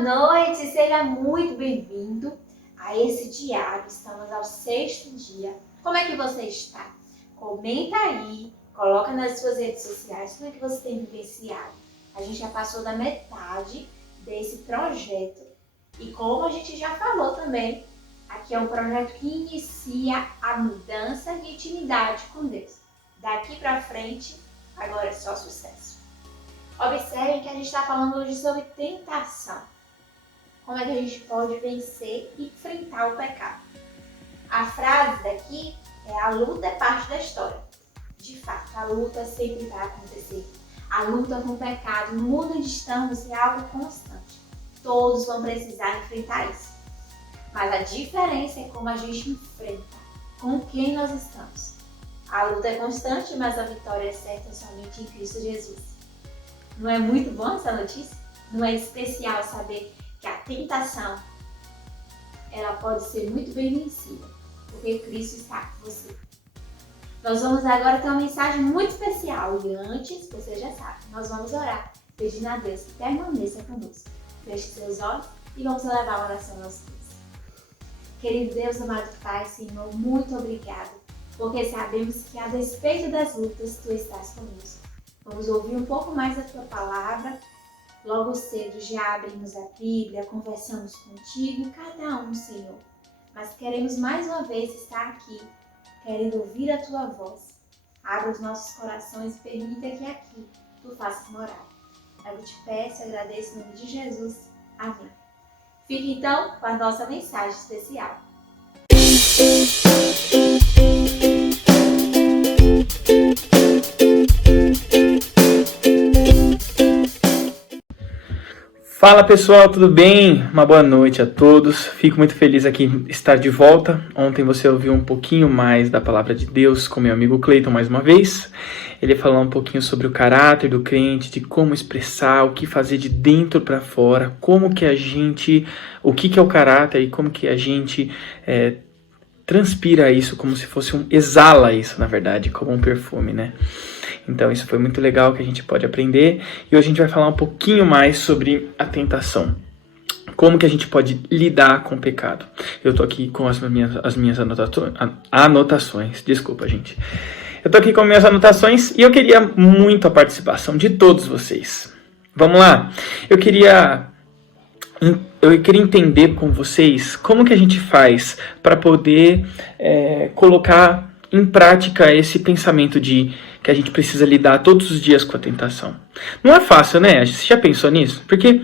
noite, seja muito bem-vindo a esse diário. Estamos ao 6º dia. Como é que você está? Comenta aí, coloca nas suas redes sociais como é que você tem vivenciado. A gente já passou da metade desse projeto e como a gente já falou também, aqui é um projeto que inicia a mudança de intimidade com Deus. Daqui para frente, agora é só sucesso. Observem que a gente está falando hoje sobre tentação. Como é que a gente pode vencer e enfrentar o pecado? A frase daqui é: a luta é parte da história. De fato, a luta sempre vai acontecer. A luta com o pecado no mundo onde estamos é algo constante. Todos vão precisar enfrentar isso. Mas a diferença é como a gente enfrenta, com quem nós estamos. A luta é constante, mas a vitória é certa somente em Cristo Jesus. Não é muito bom essa notícia? Não é especial saber que a tentação ela pode ser muito bem vencida, porque Cristo está com você. Nós vamos agora ter uma mensagem muito especial e antes, você já sabe, nós vamos orar, pedindo a Deus que permaneça conosco. Feche seus olhos e vamos levar a oração aos Deus. Querido Deus, amado Pai, Senhor, muito obrigado, porque sabemos que a despeito das lutas, Tu estás conosco. Vamos ouvir um pouco mais da Tua palavra. Logo cedo já abrimos a Bíblia, conversamos contigo, cada um, Senhor. Mas queremos mais uma vez estar aqui, querendo ouvir a Tua voz. Abra os nossos corações e permita que aqui Tu faças morada. Eu te peço e agradeço em nome de Jesus. Amém. Fique então com a nossa mensagem especial. Fala pessoal, tudo bem? Uma boa noite a todos. Fico muito feliz aqui estar de volta. Ontem você ouviu um pouquinho mais da palavra de Deus com meu amigo Cleiton mais uma vez. Ele falou um pouquinho sobre o caráter do crente, de como expressar, o que fazer de dentro para fora, como que a gente, o que é o caráter e como que a gente transpira isso, como se fosse exala isso, na verdade, como um perfume, né? Então isso foi muito legal que a gente pode aprender e hoje a gente vai falar um pouquinho mais sobre a tentação. Como que a gente pode lidar com o pecado. Eu tô aqui com as minhas anotações. Desculpa, gente. Eu tô aqui com minhas anotações e eu queria muito a participação de todos vocês. Vamos lá? Eu queria entender com vocês como que a gente faz para poder colocar em prática esse pensamento de que a gente precisa lidar todos os dias com a tentação. Não é fácil, né? Você já pensou nisso? Porque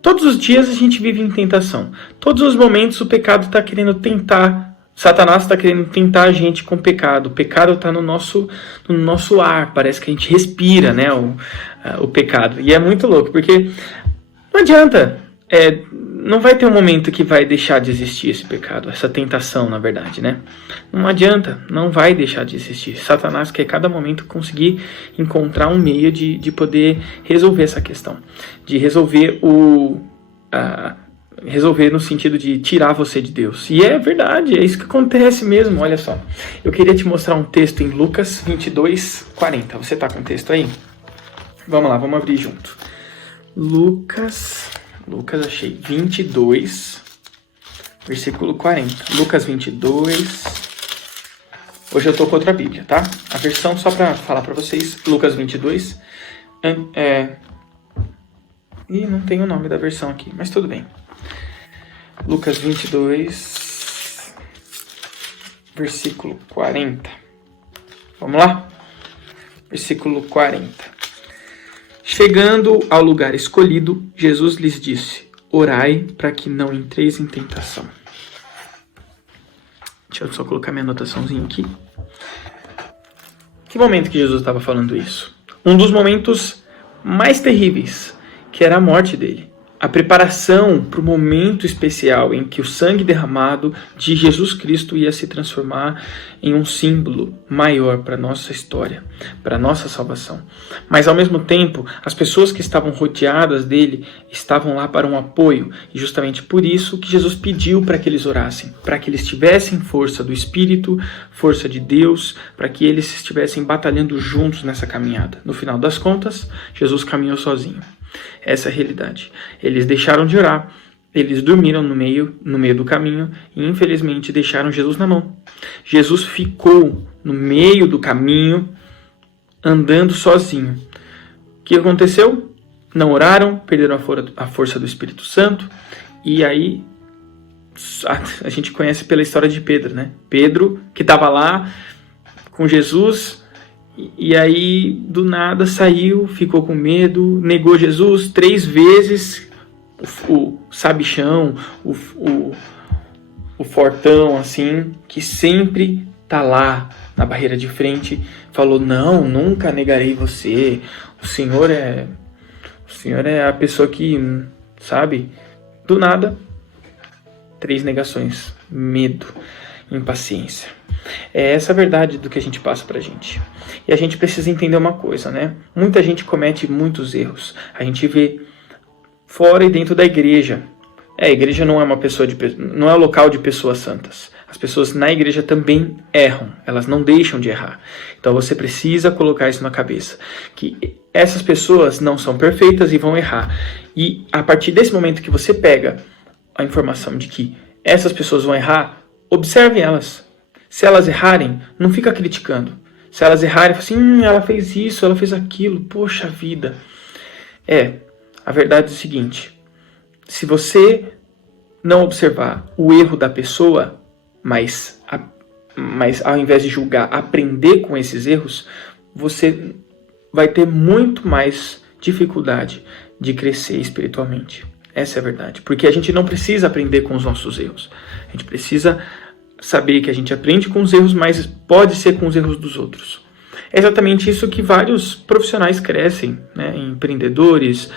todos os dias a gente vive em tentação. Todos os momentos o pecado está querendo tentar, Satanás está querendo tentar a gente com o pecado. O pecado está no nosso ar, parece que a gente respira, né, o pecado. E é muito louco, porque não adianta, não vai ter um momento que vai deixar de existir esse pecado, essa tentação, na verdade, né? Não adianta, não vai deixar de existir. Satanás quer a cada momento conseguir encontrar um meio de poder resolver essa questão, de resolver resolver no sentido de tirar você de Deus. E é verdade, é isso que acontece mesmo, olha só. Eu queria te mostrar um texto em Lucas 22:40. Você tá com o texto aí? Vamos lá, vamos abrir junto. Lucas, achei, 22, versículo 40. Lucas 22. Hoje eu tô com outra Bíblia, tá? A versão, só para falar para vocês, Lucas 22. E não tem o nome da versão aqui, mas tudo bem. Lucas 22, versículo 40. Vamos lá? Versículo 40. Chegando ao lugar escolhido, Jesus lhes disse: orai para que não entreis em tentação. Deixa eu só colocar minha anotaçãozinha aqui. Que momento que Jesus estava falando isso? Um dos momentos mais terríveis, que era a morte dele. A preparação para o momento especial em que o sangue derramado de Jesus Cristo ia se transformar em um símbolo maior para a nossa história, para a nossa salvação. Mas ao mesmo tempo, as pessoas que estavam rodeadas dele estavam lá para um apoio, e justamente por isso que Jesus pediu para que eles orassem, para que eles tivessem força do Espírito, força de Deus, para que eles estivessem batalhando juntos nessa caminhada. No final das contas, Jesus caminhou sozinho. Essa é a realidade. Eles deixaram de orar, eles dormiram no meio do caminho e infelizmente deixaram Jesus na mão. Jesus ficou no meio do caminho, andando sozinho. O que aconteceu? Não oraram, perderam a força do Espírito Santo, e aí a gente conhece pela história de Pedro, né? Pedro, que estava lá com Jesus, e aí do nada saiu, ficou com medo, negou Jesus 3 vezes, o sabichão, o fortão, assim, que sempre tá lá na barreira de frente, falou: não, nunca negarei você, o Senhor é a pessoa que, sabe, do nada, 3 negações, medo, impaciência. É essa a verdade do que a gente passa pra gente. E a gente precisa entender uma coisa, né? Muita gente comete muitos erros. A gente vê fora e dentro da igreja. A igreja não é não é um local de pessoas santas. As pessoas na igreja também erram, elas não deixam de errar. Então você precisa colocar isso na cabeça, que essas pessoas não são perfeitas e vão errar. E a partir desse momento que você pega a informação de que essas pessoas vão errar, observe elas. Se elas errarem, não fica criticando. Se elas errarem, fala assim: ela fez isso, ela fez aquilo, poxa vida. A verdade é o seguinte: se você não observar o erro da pessoa, mas ao invés de julgar, aprender com esses erros, você vai ter muito mais dificuldade de crescer espiritualmente. Essa é a verdade. Porque a gente não precisa aprender com os nossos erros. A gente precisa saber que a gente aprende com os erros, mas pode ser com os erros dos outros. É exatamente isso que vários profissionais crescem, né? Empreendedores,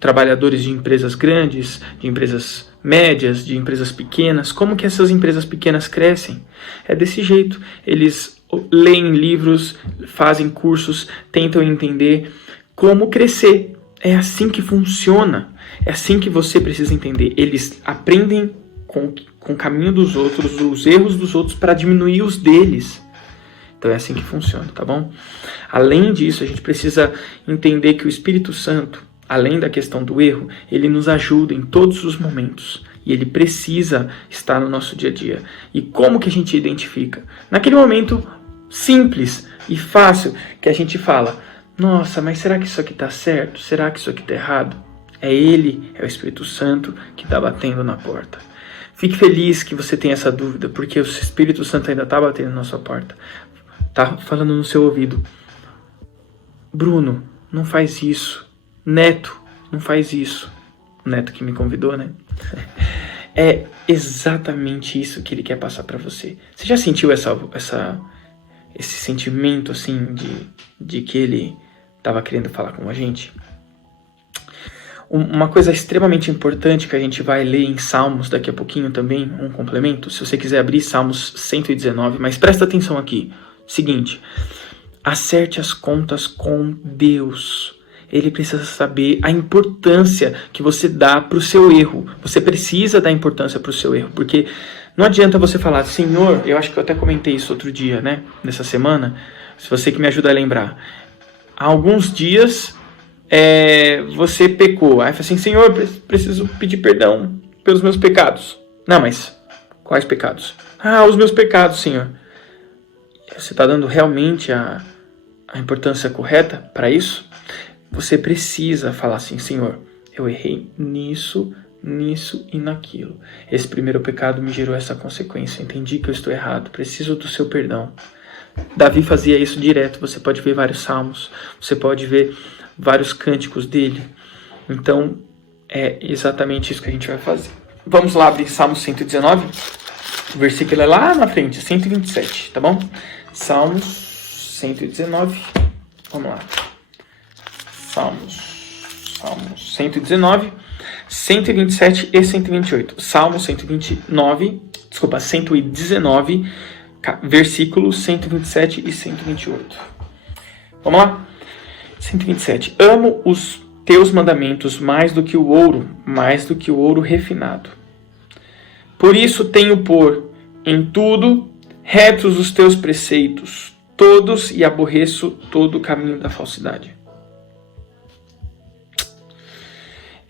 trabalhadores de empresas grandes, de empresas médias, de empresas pequenas. Como que essas empresas pequenas crescem? É desse jeito. Eles leem livros, fazem cursos, tentam entender como crescer. É assim que funciona. É assim que você precisa entender. Eles aprendem com o caminho dos outros, os erros dos outros, para diminuir os deles. Então é assim que funciona, tá bom? Além disso, a gente precisa entender que o Espírito Santo, além da questão do erro, ele nos ajuda em todos os momentos. E ele precisa estar no nosso dia a dia. E como que a gente identifica? Naquele momento simples e fácil que a gente fala: nossa, mas será que isso aqui está certo? Será que isso aqui está errado? É ele, é o Espírito Santo que está batendo na porta. Fique feliz que você tem essa dúvida, porque o Espírito Santo ainda está batendo na sua porta. Está falando no seu ouvido: Bruno, não faz isso. Neto, não faz isso. O Neto que me convidou, né? É exatamente isso que ele quer passar para você. Você já sentiu esse sentimento assim de que ele estava querendo falar com a gente? Uma coisa extremamente importante que a gente vai ler em Salmos daqui a pouquinho também, um complemento, se você quiser abrir Salmos 119, mas presta atenção aqui. Seguinte: acerte as contas com Deus. Ele precisa saber a importância que você dá para o seu erro. Você precisa dar importância para o seu erro, porque não adianta você falar: Senhor, eu acho que eu até comentei isso outro dia, né? Nessa semana, se você que me ajuda a lembrar. Há alguns dias você pecou. Aí fala assim: Senhor, preciso pedir perdão pelos meus pecados. Não, mas quais pecados? Os meus pecados, Senhor. Você está dando realmente a importância correta para isso? Você precisa falar assim: Senhor, eu errei nisso e naquilo. Esse primeiro pecado me gerou essa consequência. Entendi que eu estou errado. Preciso do seu perdão. Davi fazia isso direto. Você pode ver vários salmos. Você pode ver vários cânticos dele. Então, é exatamente isso que a gente vai fazer. Vamos lá abrir Salmos 119. O versículo é lá na frente, 127, tá bom? Salmos 119. Vamos lá. Salmos 119, 127 e 128. Salmo 119, versículos 127 e 128. Vamos lá? 127. Amo os teus mandamentos mais do que o ouro refinado. Por isso tenho por em tudo retos os teus preceitos, todos, e aborreço todo o caminho da falsidade.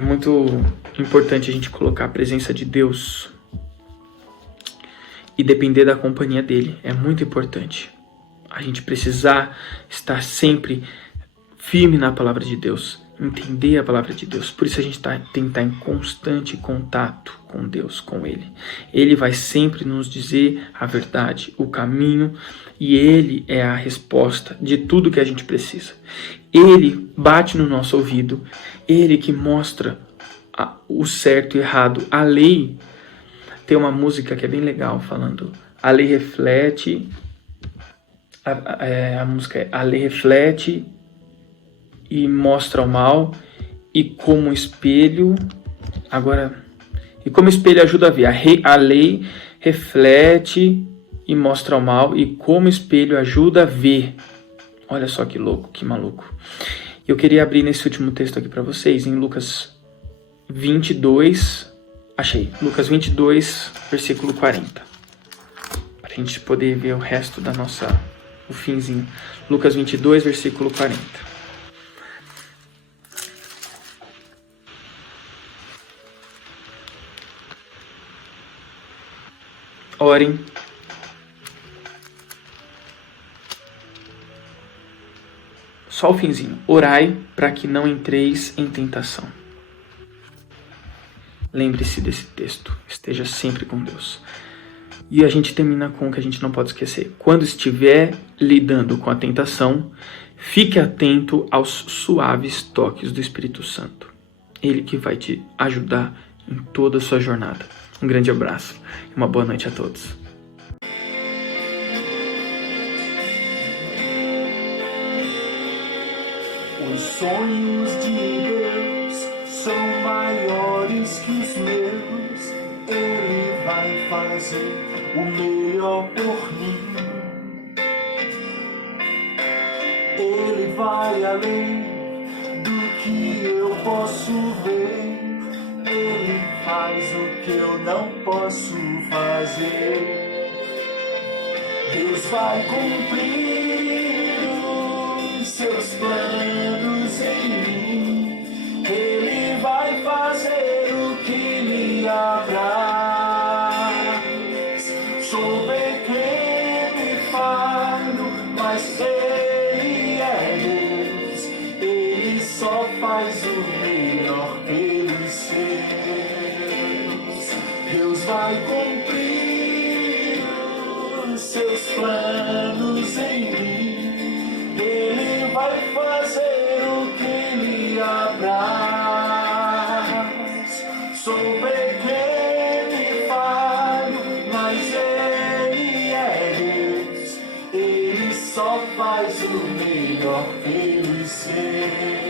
É muito importante a gente colocar a presença de Deus e depender da companhia dele. É muito importante. A gente precisar estar sempre firme na palavra de Deus, entender a palavra de Deus. Por isso a gente tem que estar em constante contato com Deus, com Ele. Ele vai sempre nos dizer a verdade, o caminho, e Ele é a resposta de tudo que a gente precisa. Ele bate no nosso ouvido, Ele que mostra o certo e errado. A lei, tem uma música que é bem legal falando, a lei reflete, a música é a lei reflete e mostra o mal, e como espelho, ajuda a ver. A lei reflete e mostra o mal, e como espelho ajuda a ver. Olha só que louco, que maluco. Eu queria abrir nesse último texto aqui para vocês, em Lucas 22, achei, Lucas 22, versículo 40. Para a gente poder ver o resto o finzinho. Lucas 22, versículo 40. Orem. Só o finzinho. Orai para que não entreis em tentação. Lembre-se desse texto. Esteja sempre com Deus. E a gente termina com o que a gente não pode esquecer. Quando estiver lidando com a tentação, fique atento aos suaves toques do Espírito Santo. Ele que vai te ajudar em toda a sua jornada. Um grande abraço e uma boa noite a todos. Os sonhos de Deus são maiores que os meus. Ele vai fazer o melhor por mim. Ele vai além do que eu posso ver. Ele faz o que eu não posso fazer. Deus vai cumprir os seus planos em mim. Ele vai fazer o que lhe apraz. Sou pequeno e falho, mas Ele é Deus. Ele só faz o melhor pelos seus. Deus vai cumprir os seus planos em mim. Ele vai fazer o que lhe apraz. Sou pequeno e falho, mas Ele é Deus. Ele só faz o melhor pelos seus.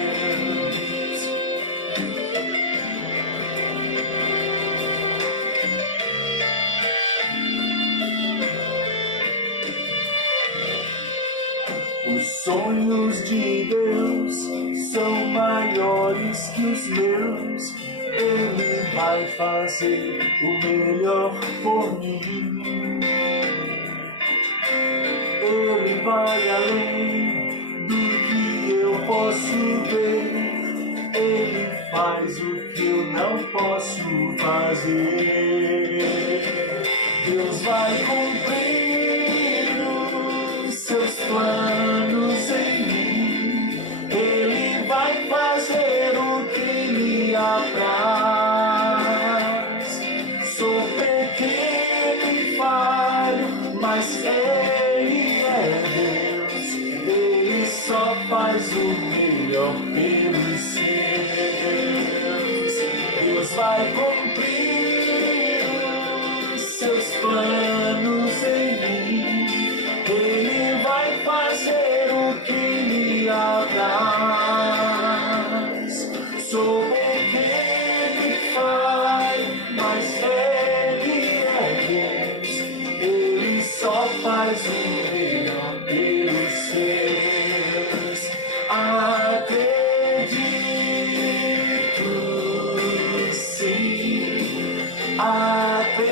Os sonhos de Deus são maiores que os meus. Ele vai fazer o melhor por mim. Ele vai além do que eu posso ver. Ele faz o que eu não posso fazer. Deus vai cumprir os seus planos em mim. Ele vai fazer o que lhe apraz. Sou pequeno e falho, mas Ele é Deus. Ele só faz o melhor pelos seus. Deus vai cumprir os seus planos em mim. Ele vai fazer o que lhe apraz. Sou pequeno e falho, mas Ele é Deus. Ele só faz o melhor pelos seus. Acredito, sim. Acredito,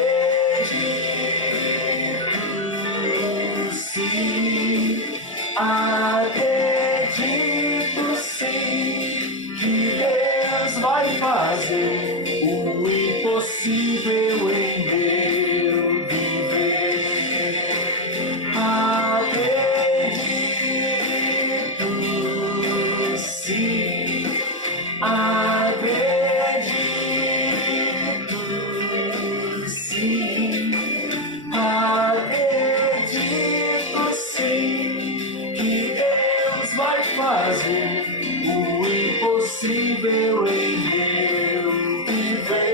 sim. Acredito, sim, que Deus vai fazer o impossível em meu viver. Acredito, sim, acredito, sim, acredito, sim, que Deus vai fazer o impossível em meu viver.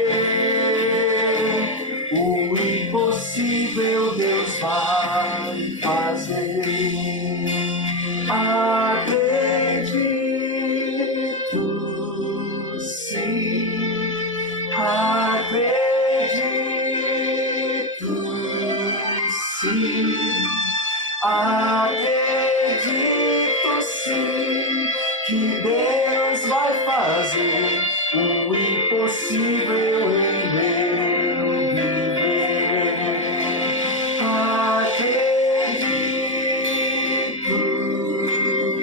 O impossível Deus vai fazer. Acredito, sim, acredito, sim, acredito, sim, que Deus vai fazer o impossível em meu viver. Acredito,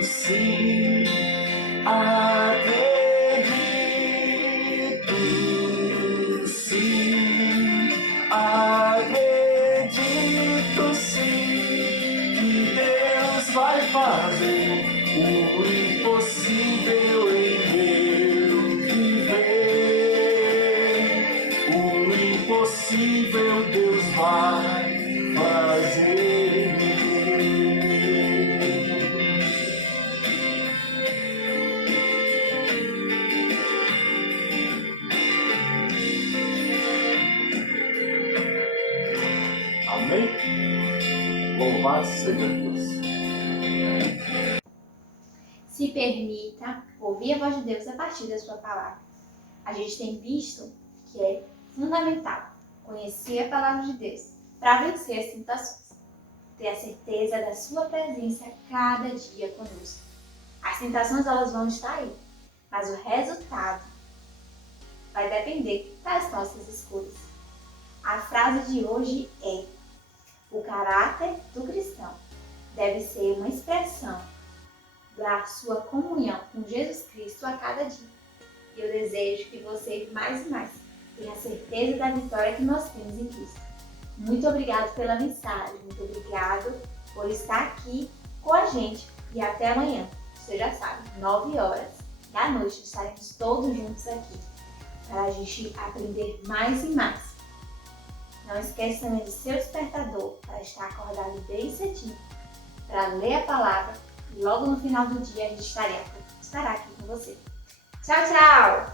sim, acredito, sim, acredito, sim, que Deus vai fazer o impossível em meu viver. O impossível Deus vai fazer. Amém? Louvado seja Deus. Se permita ouvir a voz de Deus a partir da sua palavra. A gente tem visto que é fundamental conhecer a palavra de Deus para vencer as tentações. Ter a certeza da sua presença cada dia conosco. As tentações elas vão estar aí, mas o resultado vai depender das nossas escolhas. A frase de hoje é: o caráter do cristão deve ser uma expressão da sua comunhão com Jesus Cristo a cada dia. E eu desejo que você, mais e mais, tenha certeza da vitória que nós temos em Cristo. Muito obrigado pela mensagem, muito obrigado por estar aqui com a gente e até amanhã. Você já sabe, 9h da noite estaremos todos juntos aqui para a gente aprender mais e mais. Não esqueça também do seu despertador para estar acordado bem cedinho, para ler a palavra e logo no final do dia a gente estará aqui com você. Tchau, tchau!